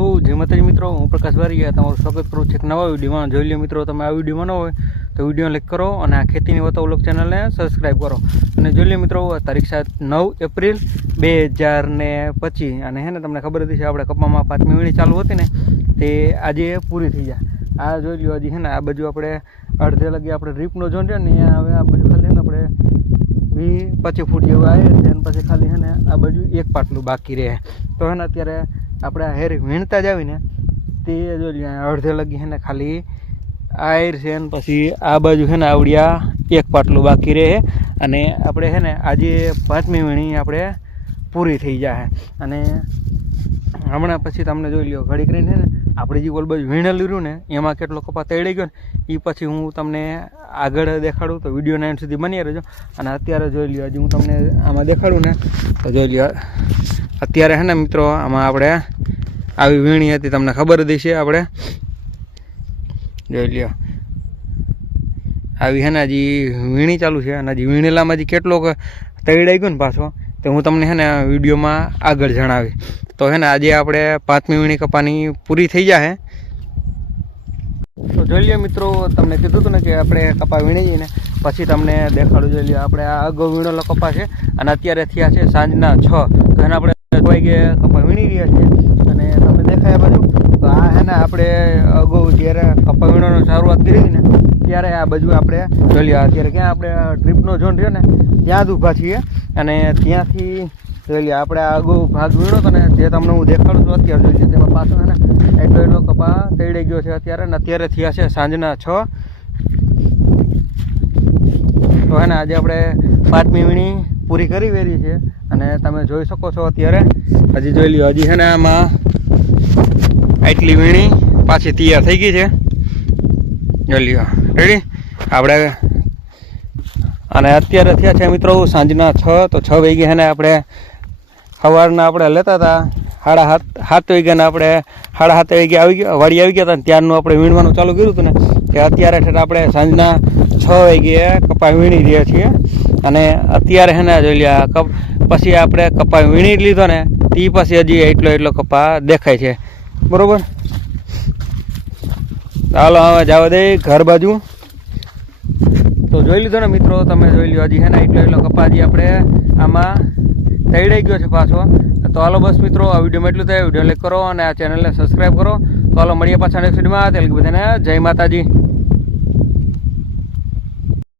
Hello, જય માતાજી મિત્રો. હું પ્રકાશ વારિયા. તમારું સ્વાગત કરું છું એક નવા વિડીયોમાં. જોઈ લો મિત્રો, તમે આ વીડિયો ન હોય તો વીડિયો લાઈક કરો અને આ ખેતીની વાતો વ્લોગ ચેનલને સબસ્ક્રાઈબ કરો. અને જોઈ લો મિત્રો તારીખ સાત નવ એપ્રિલ બે હજાર ને પચીસ. અને હે ને, તમને ખબર હતી છે આપણે કપામાં પાંચમી વીણી ચાલુ હતી ને, તે આજે પૂરી થઈ જાય આ જોઈ લો હજી હે ને, આ બાજુ આપણે અડધે લગી આપણે ડ્રીપનો જોઈ રહ્યો ને હવે આ બાજુ ખાલી ને આપણે વી પચીસ ફૂટ જેવું આવે છે. પછી ખાલી હે ને, આ બાજુ એક પાટલું બાકી રહે. તો હે ને, અત્યારે આપણે હેર વીણતા જ આવીને તે જો અડધે લગી છે ને ખાલી આયર છે ને પછી આ બાજુ છે ને આવડિયા એક પાટલું બાકી રહે અને આપણે છે ને આજે પાંચમી વીણી આપણે પૂરી થઈ જાય અને હમણાં પછી તમને જોઈ લ્યો ઘડી કરીને છે ને આપણે જે ઓલ બાજુ વીણેલું રહ્યું ને, એમાં કેટલો કપા તેડી ગયો ને એ પછી હું તમને આગળ દેખાડું તો વીડિયો નાઇન સુધી બની રહેજો. અને અત્યારે જોઈ લ્યો, હજી હું તમને આમાં દેખાડું ને, તો જોઈ લ્યો, અત્યારે છે ને મિત્રો, આમાં આપણે આવી વીણી હતી, તમને ખબર છે આપણે. જોઈ લ્યો. આવી હે ને હજી વીણી ચાલુ છે, અને હજી વીણેલામાં હજી કેટલોક તૈડાઈ ગયો ને પાછો. તો હું તમને હે ને વિડીયોમાં આગળ જણાવી તો હે ને આજે આપણે પાંચમી વીણી કપાની પૂરી થઈ જાય તો જોઈ લઈએ મિત્રો, તમને કીધું હતું ને કે આપણે કપા વીણી ને, પછી તમને દેખાડું જોઈ લ્યો, આપણે આ અગાઉ વીણેલો કપા છે, અને અત્યારે થયા છે સાંજના છ. તો એને આપણે વાગે કપા વીણી રહ્યા છે અને તમને દેખાય બાજુ તો આ હે ને આપણે અગાઉ જ્યારે કપા વીણોની શરૂઆત કરી ને, ત્યારે આ બાજુ આપણે જોઈ લઈએ અત્યારે ક્યાં આપણે ટ્રીપનો ઝોન રહ્યો ને, ત્યાં જ ઊભા છીએ. અને ત્યાંથી જોઈ લ્યો આપણે આગળ ભાગ વીણો હતો ને, જે તમને હું દેખાડું છું અત્યારે જોઈ લ્યો તેમાં પાછો ને એટલો એટલો કપા તૈડી ગયો છે અત્યારે ને, અત્યારે થયા છે સાંજના છ. તો હે ને, આજે આપણે પાંચમી વીણી પૂરી કરી વેરી છે અને તમે જોઈ શકો છો અત્યારે. હજી જોઈ લ્યો, હજી છે ને આમાં આટલી વીણી પાછી તૈયાર થઈ ગઈ છે. જોઈ લ્યો રેડી આપણે અને અત્યારે થયા છે મિત્રો સાંજના છ, તો છ વાગ્યા છે ને આપણે સવારના આપણે લેતા હતા. સાડા સાત સાત વાગ્યાના આપણે સાડા સાત વાગ્યા આવી ગયા, વાડી આવી ગયા હતા ત્યારનું આપણે વીણવાનું ચાલુ કર્યું હતું ને. કે અત્યારે છે આપણે સાંજના છ વાગ્યે કપા વીણી રહ્યા છીએ. અને અત્યારે હેને જોઈ લ્યા, કપ, પછી આપણે કપા વીણી લીધો ને તે પછી હજી એટલો એટલો કપા દેખાય છે. બરાબર? ચાલો, હવે જાવ દે ઘર બાજુ. તો જોઈ લીધો ને મિત્રો, તમે જોઈ લ્યો, હજી હે ને એટલો એટલો કપાજી આપણે આમાં તૈડાઈ ગયો છે પાછો. તો હાલો બસ મિત્રો, આ વિડીયોમાં એટલું થાય. વીડિયો લાઈક કરો અને આ ચેનલને સબસ્ક્રાઈબ કરો. તો હાલો મળીએ પાછા નેક્સ્ટ વિડીયોમાં. તે બધાને જય માતાજી.